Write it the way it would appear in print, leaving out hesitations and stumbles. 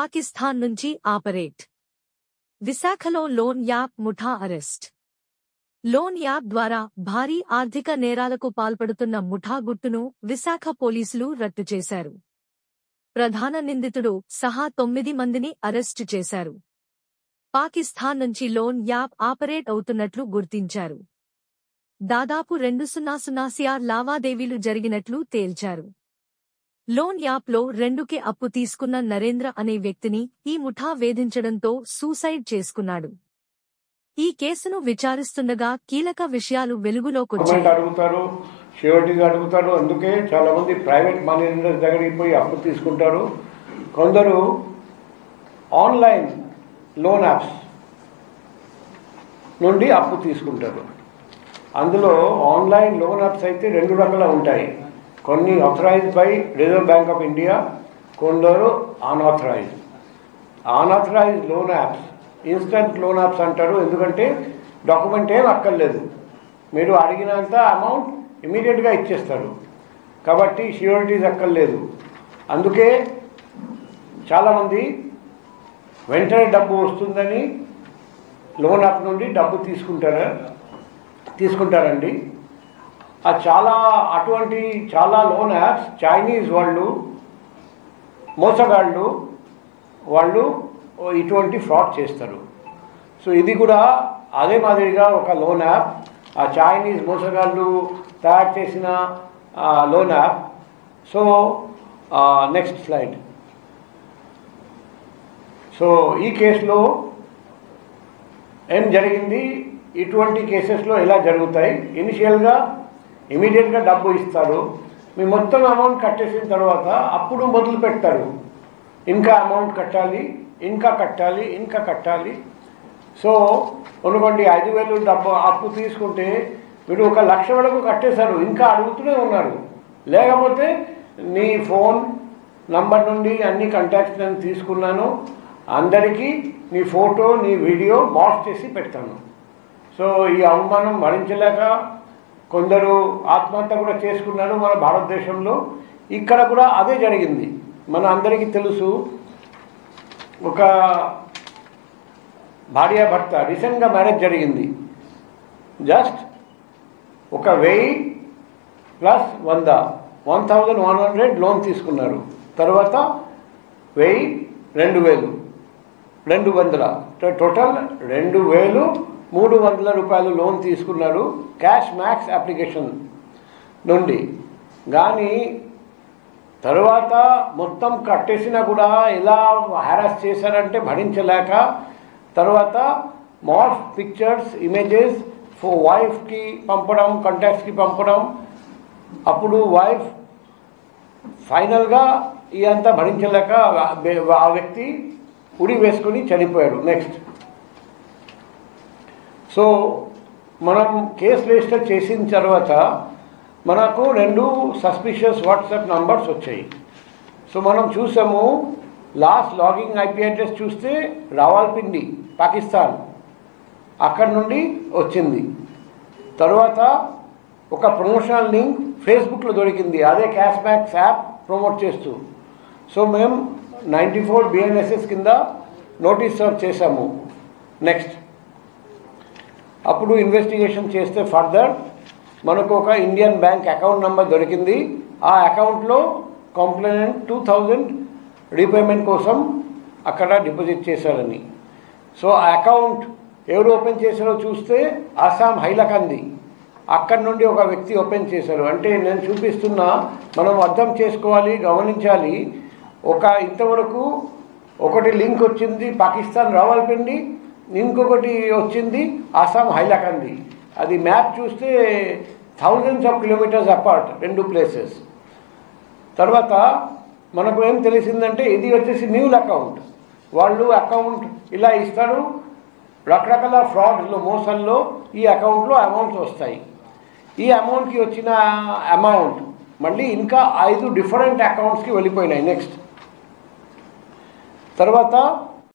పాకిస్తాన్ నుంచి ఆపరేట్. విశాఖలో loan app ముఠా అరెస్ట్. లోన్ యాప్ ద్వారా భారీ ఆర్థిక నేరాలకు పాల్పడుతున్న ముఠా గుట్టును విశాఖ పోలీసులు రట్టు చేశారు. ప్రధాన నిందితుడు సహా 9 మందిని అరెస్టు చేశారు. పాకిస్తాన్ నుంచి లోన్ యాప్ ఆపరేట్ అవుతున్నట్లు గుర్తించారు. దాదాపు 200 లావాదేవీలు జరిగినట్లు తేల్చారు. లోన్ యాప్లో 2కి అప్పు తీసుకున్న నరేంద్ర అనే వ్యక్తిని ఈ ముఠా వేధించడంతో సూసైడ్ చేసుకున్నాడు. ఈ కేసును విచారిస్తుండగా కీలక విషయాలు వెలుగులోకొచ్చాయి. అడుగుతారు. అందుకే చాలా మంది ప్రైవేట్ మనీ లెండర్స్ దగ్గరికి పోయి అప్పు తీసుకుంటారు. కొందరు ఆన్లైన్ లోన్ యాప్స్ నుండి అప్పు తీసుకుంటారు. అందులో ఆన్లైన్ లోన్ యాప్స్ అయితే 2 రకాల ఉంటాయి. కొన్ని authorized by Reserve Bank of India, కొందరు unauthorized. Unauthorized loan apps instant loan apps అంటారు. ఎందుకంటే డాక్యుమెంట్ ఏం అక్కర్లేదు, మీరు అడిగినంత అమౌంట్ ఇమీడియట్గా ఇచ్చేస్తారు. కాబట్టి ష్యూరిటీస్ అక్కర్లేదు. అందుకే చాలామంది వెంటనే డబ్బు వస్తుందని లోన్ యాప్ నుండి డబ్బు తీసుకుంటారండి. అటువంటి చాలా లోన్ యాప్స్ చైనీస్ మోసగాళ్ళు ఇటువంటి ఫ్రాడ్ చేస్తారు. సో ఇది కూడా అదే మాదిరిగా ఒక లోన్ యాప్, ఆ చైనీస్ మోసగాళ్ళు తయారు చేసిన loan app. So next slide. So ఈ కేసులో ఏం జరిగింది, ఇటువంటి కేసెస్లో ఎలా జరుగుతాయి? ఇనిషియల్గా ఇమీడియట్గా డబ్బు ఇస్తారు. మీ మొత్తం అమౌంట్ కట్టేసిన తర్వాత అప్పుడు మొదలు పెడతారు, ఇంకా అమౌంట్ కట్టాలి, ఇంకా కట్టాలి. సో అనుకోండి 5,000 డబ్బు అప్పు తీసుకుంటే మీరు 1,00,000 వరకు కట్టేశారు, ఇంకా అడుగుతూనే ఉన్నారు. లేకపోతే నీ ఫోన్ నంబర్ నుండి అన్ని కాంటాక్ట్స్ నేను తీసుకున్నాను, అందరికీ నీ ఫోటో నీ వీడియో మార్క్ చేసి పెడతాను. సో ఈ అవమానం భరించలేక కొందరు ఆత్మహత్య కూడా చేసుకున్నారు మన భారతదేశంలో. ఇక్కడ కూడా అదే జరిగింది. మన అందరికీ తెలుసు, ఒక భార్యాభర్త రీసెంట్గా మ్యారేజ్ జరిగింది. జస్ట్ 1,000 ప్లస్ 1,100 లోన్ తీసుకున్నారు. తర్వాత 1,000 2,200 టోటల్ 2,300 రూపాయలు లోన్ తీసుకున్నారు క్యాష్ మ్యాక్స్ అప్లికేషన్ నుండి. కానీ తర్వాత మొత్తం కట్టేసినా కూడా ఎలా హ్యారాస్ చేశారంటే భరించలేక తర్వాత మార్ఫ్ పిక్చర్స్ ఇమేజెస్ వైఫ్కి పంపడం, కాంటాక్ట్స్కి పంపడం. అప్పుడు వైఫ్ ఫైనల్గా ఇదంతా భరించలేక ఆ వ్యక్తి ఉరి వేసుకొని చనిపోయాడు. నెక్స్ట్. సో మనం కేసు రిజిస్టర్ చేసిన తర్వాత మనకు 2 సస్పిషియస్ వాట్సాప్ నంబర్స్ వచ్చాయి. సో మనం చూసాము, లాస్ట్ లాగింగ్ ఐపీ అడ్రస్ చూస్తే రావల్పిండి పాకిస్తాన్, అక్కడి నుండి వచ్చింది. తర్వాత ఒక ప్రమోషనల్ లింక్ ఫేస్బుక్లో దొరికింది, అదే క్యాష్ బ్యాక్స్ యాప్ ప్రమోట్ చేస్తూ. సో మేము 94 BNSS కింద నోటీస్ సర్వ్ చేశాము. నెక్స్ట్. అప్పుడు ఇన్వెస్టిగేషన్ చేస్తే ఫర్దర్ మనకు ఒక ఇండియన్ బ్యాంక్ అకౌంట్ నెంబర్ దొరికింది. ఆ అకౌంట్లో కంప్లైనెంట్ 2,000 రీపేమెంట్ కోసం అక్కడ డిపాజిట్ చేశారని. సో ఆ అకౌంట్ ఎవరు ఓపెన్ చేశారో చూస్తే అస్సాం హైలకంది, అక్కడి నుండి ఒక వ్యక్తి ఓపెన్ చేశారు. అంటే నేను చూపిస్తున్నా, మనం అర్థం చేసుకోవాలి, గమనించాలి. ఇంతవరకు ఒకటి లింక్ వచ్చింది పాకిస్తాన్ రావల్పిండి, ఇంకొకటి వచ్చింది అస్సాం హైలకంది. అది మ్యాప్ చూస్తే thousands of kilometers apart 2 places. తర్వాత మనకు ఏం తెలిసిందంటే ఇది వచ్చేసి న్యూ అకౌంట్. వాళ్ళు అకౌంట్ ఇలా ఇస్తారు, రకరకాల ఫ్రాడ్స్లో మోసాల్లో ఈ అకౌంట్లో అమౌంట్స్ వస్తాయి. ఈ అమౌంట్కి వచ్చిన అమౌంట్ మళ్ళీ ఇంకా 5 డిఫరెంట్ అకౌంట్స్కి వెళ్ళిపోయినాయి. నెక్స్ట్. తర్వాత